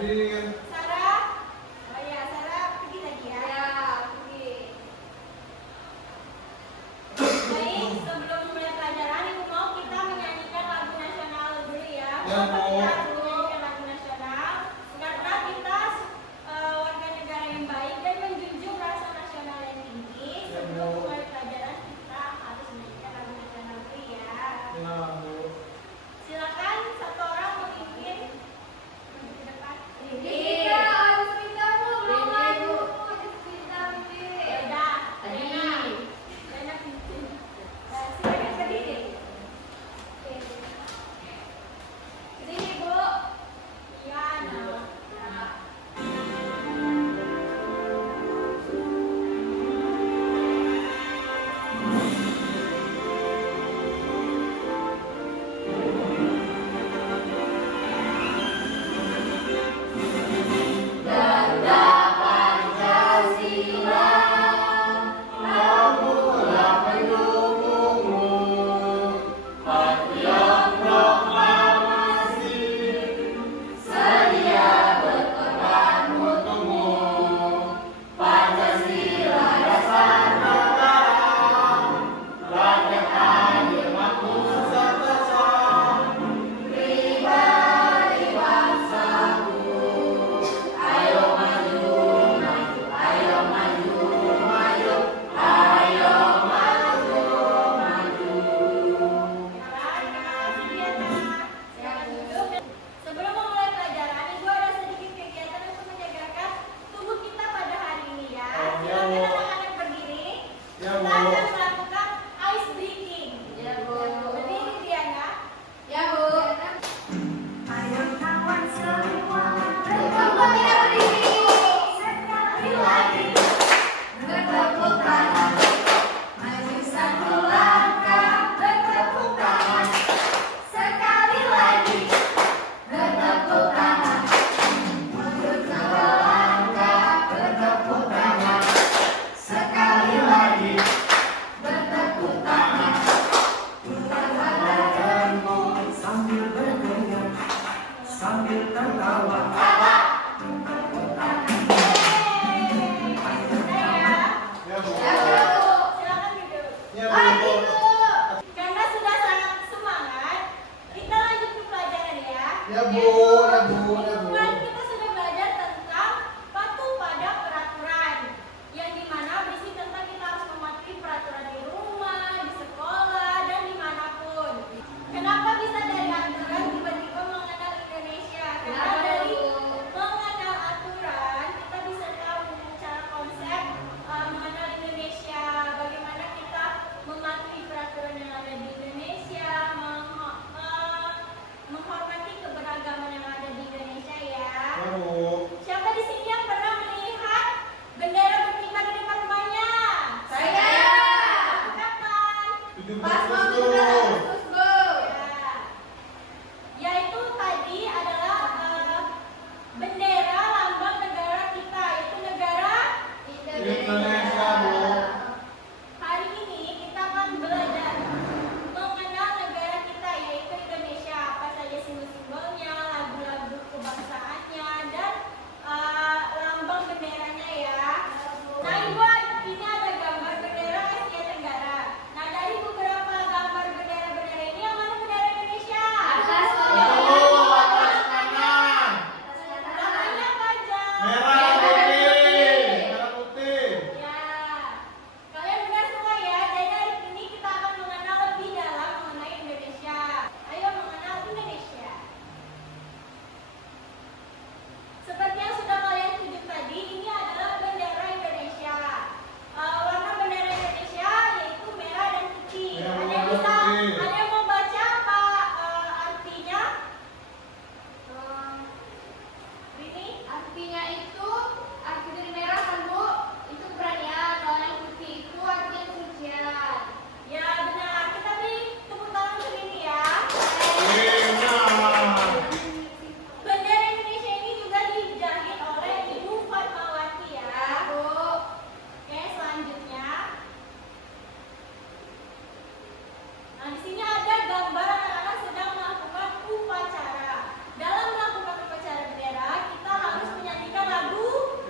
Hadir. Sarah? Oh ya, Sarah pergi tadi ya? Ya, pergi. Baik, sebelum mulai pelajaran, Ibu mau kita menyanyikan lagu nasional dulu ya. Ya, Bu. Kita harus menyanyikan lagu nasional karena kita warga negara yang baik dan menjunjung rasa nasional yang tinggi. Ya, Bu. Sebelum mulai pelajaran, kita harus menyanyikan lagu nasional dulu ya. Ya, Bu. Silakan satu orang memimpin maju ke depan. Kita harus minta Bu, belum maju. Kita Ya pilih. udah, Tadi. Dana pimpin. Silakan berdiri. Oke. Berdiri, Bu. Iya, nah. Garuda Pancasila, Kamulah pendukungmu, patriot proklamasi, sedia berkorban untukmu. Pancasila dasar negara, rakyat adil makmur serta sah. pribadi bangsaku. Ayo maju, maju, ayo maju, maju, ayo maju, maju. Silakan duduk. Sebelum memulai pelajaran, Ibu ada sedikit kegiatan untuk menjaga tubuh kita pada hari ini ya. Ya, Silakan Bu. anak-anak berdiri. Ya, Kita Bu. akan melakukan ice breaking. Ya, Bu. Berdiri Diana. Ya, Bu. Ayo kawan semua Berkumpul tidak berdiri. sekali lagi Bertepuk tangan. maju satu langkah bertepuk tangan sekali lagi bertepuk tangan mundur satu langkah bertepuk tangan sekali lagi bertepuk tangan putar badanmu sambil bergoyang sambil tertawa. Ya, Bu. Ya, Bu. Silakan duduk. Ya, Bu. Karena sudah sangat semangat, kita lanjut ke pelajaran ya. Ya, Bu. Ya, Bu. Ya, Bu. Kemarin kita sudah belajar tentang patuh pada peraturan, yang dimana berisi tentang kita harus mematuhi peraturan di rumah, di sekolah, dan dimanapun. Kenapa bisa dari aturan tiba-tiba mengenal Indonesia? Karena Kenapa, dari Bu? mengenal aturan kita bisa tahu cara konsep mengenal Indonesia, bagaimana kita mematuhi peraturan yang ada di Indonesia, menghormati keberagaman yang ada di Indonesia ya.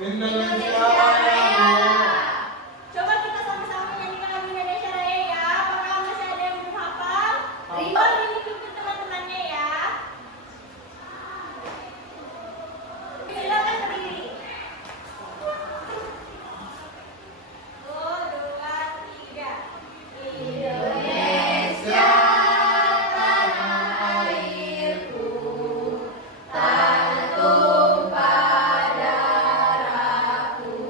Indonesia Raya. Coba kita sama-sama nyanyikan lagu Indonesia Raya ya. Apakah masih ada yang belum hafal? Hafal. Oh, ini pimpin teman-temannya ya. Silakan berdiri. 1, 2, 3. Indonesia tanah airku, tanah tumpah darahku.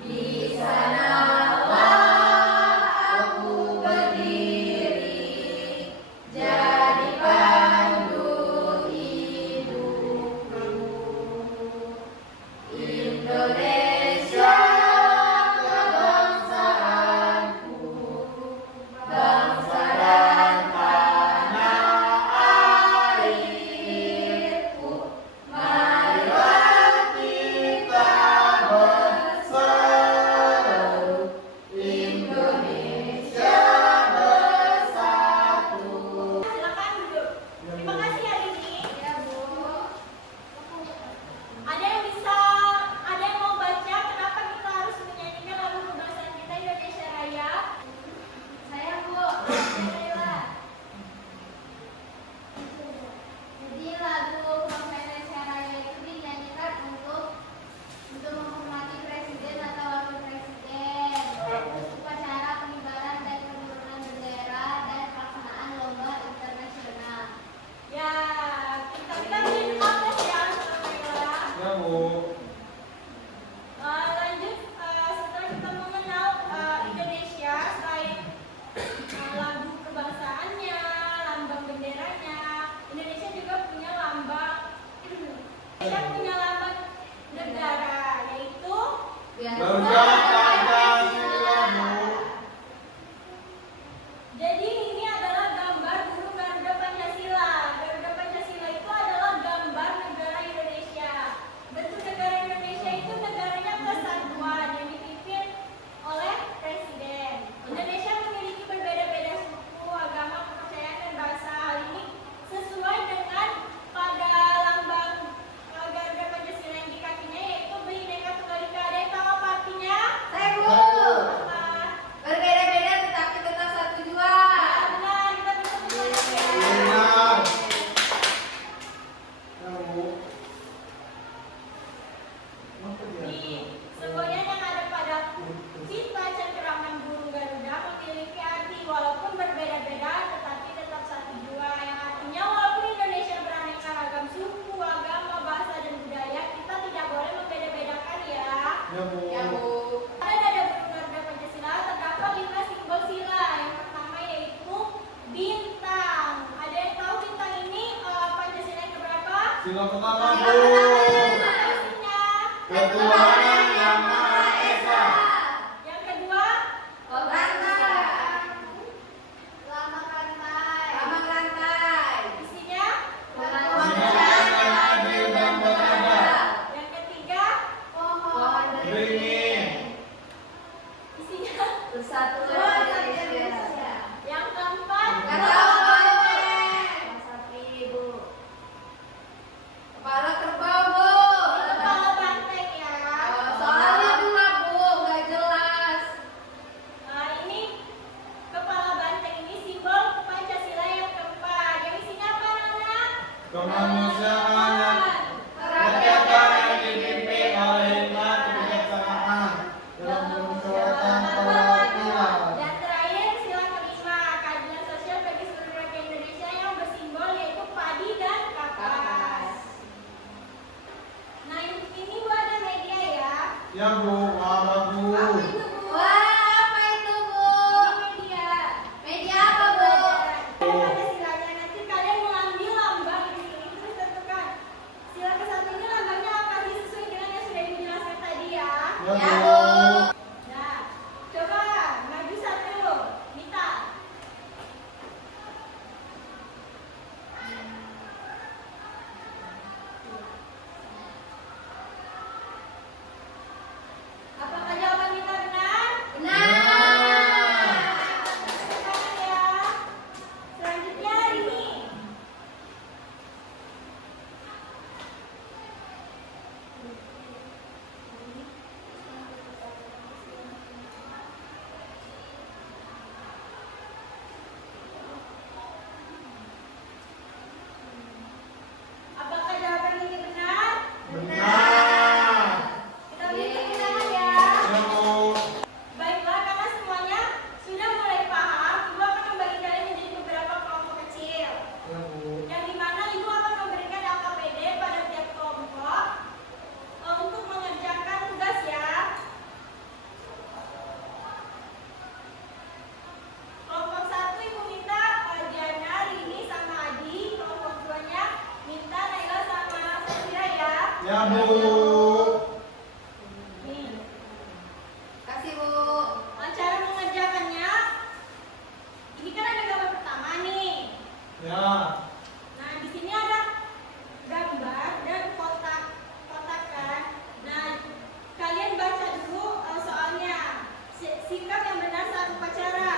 Di sanalah aku berdiri, jadi pandu hidupku. Indonesia kebangsaanku, bangsa dan tanah airku. Marilah kita berseru, Indonesia bersatu. Silakan duduk. Terima kasih hari ini. Ya, Bu. Ada yang mau baca kenapa kita harus menyanyikan lagu kebangsaan kita Indonesia Raya? Saya, Bu. Saya. Jadi lagu kebangsaan Indonesia Raya itu dinyanyikan untuk menghormati presiden atau wakil presiden, terus upacara pengibaran dan penurunan bendera dan pelaksanaan lomba internasional. Ya, kita beri aplaus ya sama mereka. Ya, Bu. Lanjut, setelah kita mengenal Indonesia, selain lagu kebangsaannya, lambang benderanya, Indonesia juga punya lambang negara, yaitu Garuda Pancasila, Bu. jadi ini adalah gambar burung Garuda Pancasila. Garuda Pancasila itu adalah gambar negara Indonesia. Bentuk negara Indonesia itu negaranya kesatuan yang dipimpin oleh presiden. Indonesia memiliki berbeda-beda suku, agama, kepercayaan, dan bahasa. Hal ini sesuai dengan pada lambang Garuda Pancasila yang di kakinya, yaitu Bhinneka Tunggal Ika. Ada yang tahu apa artinya? Saya, Bu. Apa? Berbeda-beda tetapi tetap satu jua. Benar, kita bisa membaca. Benar. Ya, Bu. Apa dia? Di semboyan yang ada pada cita cengkeraman burung Garuda memiliki arti walaupun berbeda-beda tetapi tetap satu jua, yang artinya walaupun Indonesia beraneka ragam suku, agama, bahasa, dan budaya, kita tidak boleh membeda-bedakan ya. Ya, Bu. Ya, Bu. Pada dada burung Garuda Pancasila terdapat 5 simbol sila. Yang pertama yaitu bintang. Ada yang tahu bintang ini Pancasila yang keberapa? Sila pertama, Sila Bu. pertama. Isinya. Ketuhanan Yang Maha Esa. Yang kedua, Rantai. Lambang rantai. Lambang rantai. isinya. Kemanusiaan yang adil dan beradab. Yang ketiga, Pohon Beringin. isinya. Persatuan Indonesia. Yang keempat, Kata sapi, Bu. Kepala kerbau, Bu. kepala banteng ya. Soalnya dua, Bu, nggak jelas. Nah, ini kepala banteng ini simbol Pancasila yang keempat. Yang isinya apa, anak-anak? Kemanusiaan yang rakyat yang dipimpin oleh hikmat kebijaksanaan dalam permusyawaratan perwakilan. Dan terakhir sila kelima, keadilan sosial bagi seluruh rakyat Indonesia yang bersimbol yaitu padi dan kapas. Nah, ini Bu ada media ya. Ya, Bu. Wah, bagus. Wah, apa itu, Bu? Media. Media apa, Bu? Ada silanya, nanti kalian mengambil lambang di sini terus tentukan. Sila ke-1 ini lambangnya akan sesuai dengan yang sudah dijelaskan tadi ya. Ya, Ya, Bu. Bu. Nah, coba maju satu, Mita. Apakah Ya, Bu. Nih, Kasih, Bu. cara mengerjakannya. Ini kan ada gambar pertama nih. Ya. Nah, di sini ada gambar dan kotak kan. Nah, kalian baca dulu soalnya. Sikap yang benar saat upacara.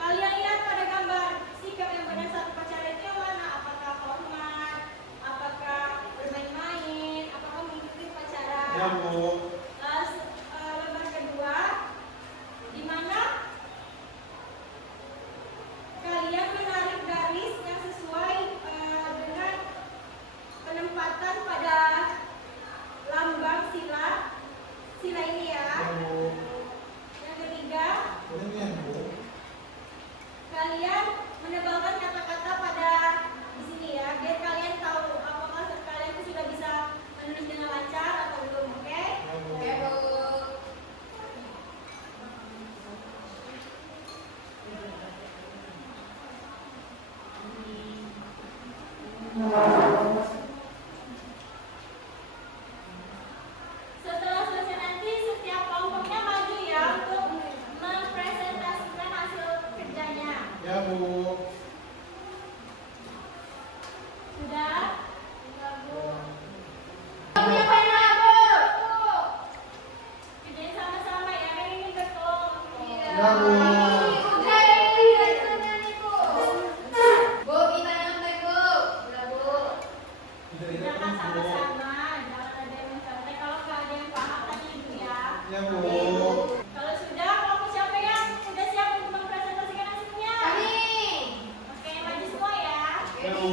Kalian lihat pada gambar sikap yang benar saat upacara itu yang mana? Apakah hormat? Apakah bermain-main? Apakah mengikuti upacara? Ya, Bu. Lembar kedua, di mana kalian menarik garis yang sesuai dengan penempatan pada lambang sila ini ya. Ya, Bu. Yang ketiga, Ini ya, Bu. kalian menebalkan kata-kata pada di sini ya, biar kalian tahu apakah kalian sudah bisa menulis dengan lancar atau belum, oke? Ya, Bu. Oke, Bu. Setelah selesai nanti setiap kelompoknya maju ya untuk mempresentasikan hasil kerjanya. Ya, Bu. Sudah? Punya pena, Bu. Kerjain sama-sama ya, kan ini betul. Ya, Bu. Udah ini hasilnya nih, Bu. Bu, kita nyontek, Bu. Udah, Bu. Kerjakan sama-sama, jangan ada yang mencontek. Kalau nggak ada yang paham tadi ibu ya. Ya, Bu. Kalau sudah, kelompok siapa yang udah siap untuk mempresentasikan hasilnya? Kami. Oke, maju semua ya. Ya, Bu.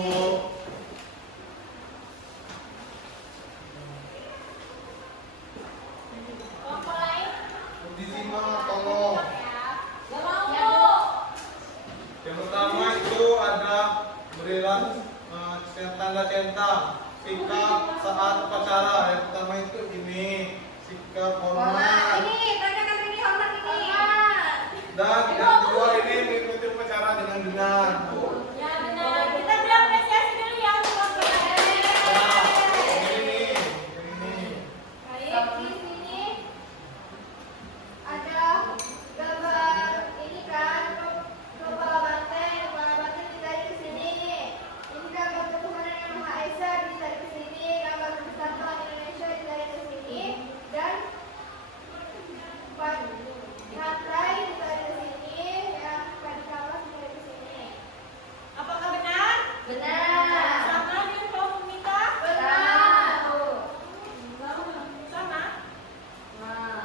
Kelompok lain, Di sini tolong. ya. Gak mau, Ya, Bu. Bu. Yang pertama itu ada berilah tanda centang sikap saat upacara. Yang pertama itu ini sikap Hormat. hormat. Ini, tanyakan ini hormat ini. Hormat. Dan yang kedua ini mengikuti upacara dengan benar. Ya benar, kita beri apresiasi dulu ya untuk kelompok lain. Ya, ini. Baik, di sini ada gambar ini kan kepala banteng ditarik ke sini. Ini gambar ketuhanan yang Maha Esa ditarik ke sini, gambar persatuan Indonesia ditarik ke sini, dan Hatray ditarik ke sini, yang Kadikawas ditarik ke sini. Apakah benar? Benar. Sama dengan kelompok kita? Benar. Sama? Nah.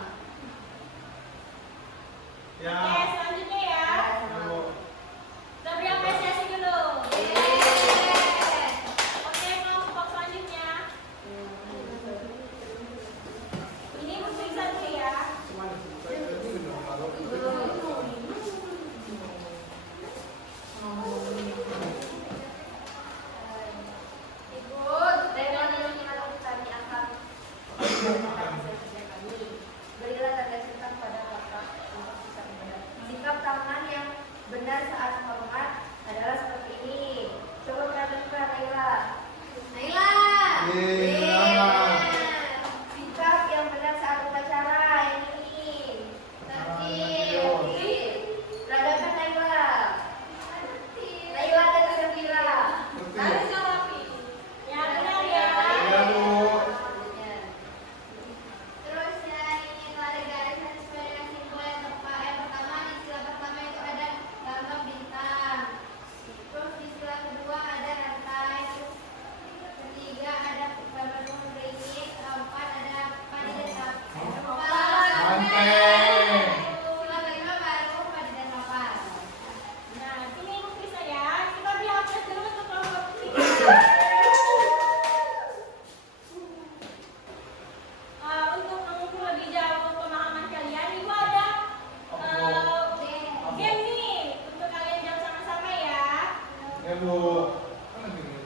Ya. Oke, selanjutnya ya. Bu. Kita beri apresiasi dulu. Yeay. Oke, kelompok selanjutnya. Ini periksa dulu ya. Ibu, dari mana yang harus kita diangkat? Berilah tanda cinta pada Bapak untuk bisa benar. Sikap tangan yang benar saat hormat adalah seperti ini. Coba perhatikan Naila. Naila. Yeay. Sikap yang benar saat upacara yang ini. Tertib. Perhatikan Naila. Naila dan Safira. Harus rapi. Ya benar ya. Ya, Bu. Terus yang ini ada garis yang sesuai dengan simbol yang tepat. Yang pertama di sila pertama itu ada gambar bintang. Terus di sila kedua ada rantai. Terus ketiga ada gambar rumah beringin. Keempat ada panidan Banteng. Sila kelima baru panidan papan. Nah, sini ibu periksa ya. Kita beri apresiasi dulu untuk kelompok kita. Untuk mengukur lebih jauh pemahaman kalian, ibu ada game nih untuk kalian jawab sama-sama ya. Ya, Bu.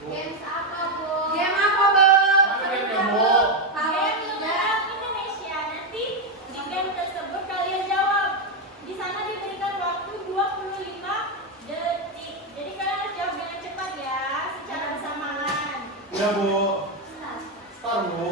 Games apa, Bu? Game apa, Bu? Mana game, Bu? Game Lebaran Indonesia. Nanti di game tersebut kalian jawab. Di sana diberikan waktu 25 detik. Jadi kalian harus jawab dengan cepat ya, secara bersamaan. Ya, Bu. Start, Bu.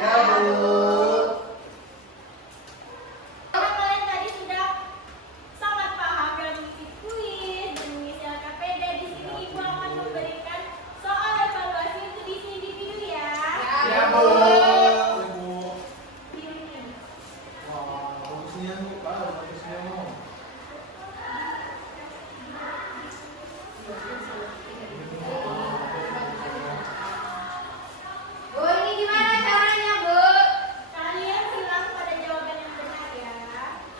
Ya, Bu. Karena kalian tadi sudah sangat paham dalam mengisi kuis dan mengisi LKPD, di sini Ibu akan memberikan soal evaluasi untuk diisi individu ya. Ya, Bu. Ya, Bu. Ini. Wah, bagusnya Bu, Pak. Bagusnya Bu. Bu, ini gimana caranya, Bu? Kalian bilang pada jawaban yang benar ya.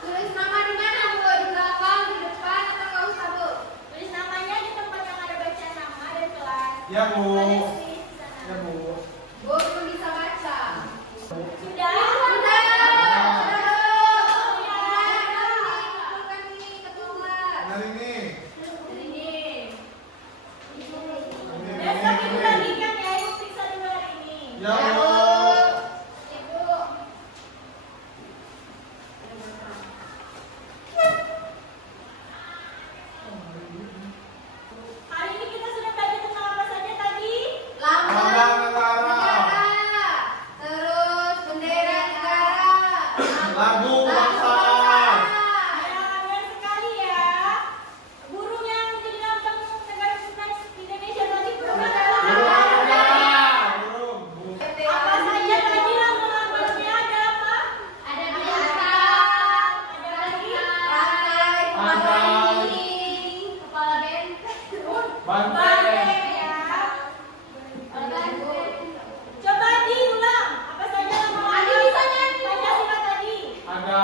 Tulis nama di mana, Bu? Di belakang, di depan, atau nggak usah, Bu? Tulis namanya di tempat yang ada bacaan nama dan kelas. Ya, Bu. Kalian tulis di sana. Ya, Bu. Bu, belum bisa baca. Sudah? Sudah, Benar ini. Besok Ibu lanjutkan ya, Ibu periksa dulu hari ini. Ya, Bu. Hari ini kita sudah belajar tentang apa saja tadi? Lambang negara. Terus bendera negara. Lagu bangsa. Ya, keren sekali ya. Burung yang menjadi lambang negara Indonesia tadi burung adalah Burung apa? negara. Burung. Burung. Apa saja tadi lambang-lambangnya ada apa? Ada Ada binatang, ada lagi? Rantai, Rantai. kepala benteng, Banteng. Ya. banteng. Coba diulang. Apa saja lambang Pancasila tadi? Ada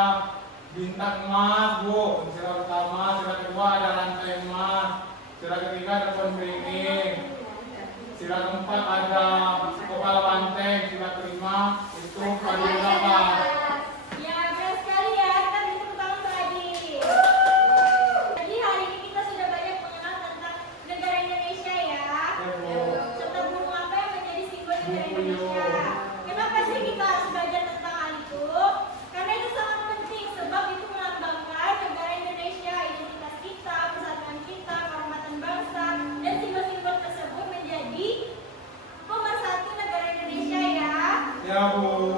bintang emas, Bu. Sila pertama, sila kedua ada rantai emas. Sila ketiga ada pohon beringin. Sila keempat ada kepala banteng. Sila kelima itu paduka. Ya, keren sekali ya. Kita beri tepuk tangan untuk Adi. Jadi hari ini kita sudah banyak mengenal tentang negara Indonesia ya. Ya, Bu. Serta burung apa yang menjadi simbol negara Indonesia. Kenapa sih kita harus belajar tentang hal itu? Karena itu sangat penting sebab itu melambangkan negara Indonesia, identitas kita, persatuan kita, kehormatan bangsa, dan simbol-simbol tersebut menjadi pemersatu negara Indonesia ya. Ya, Bu.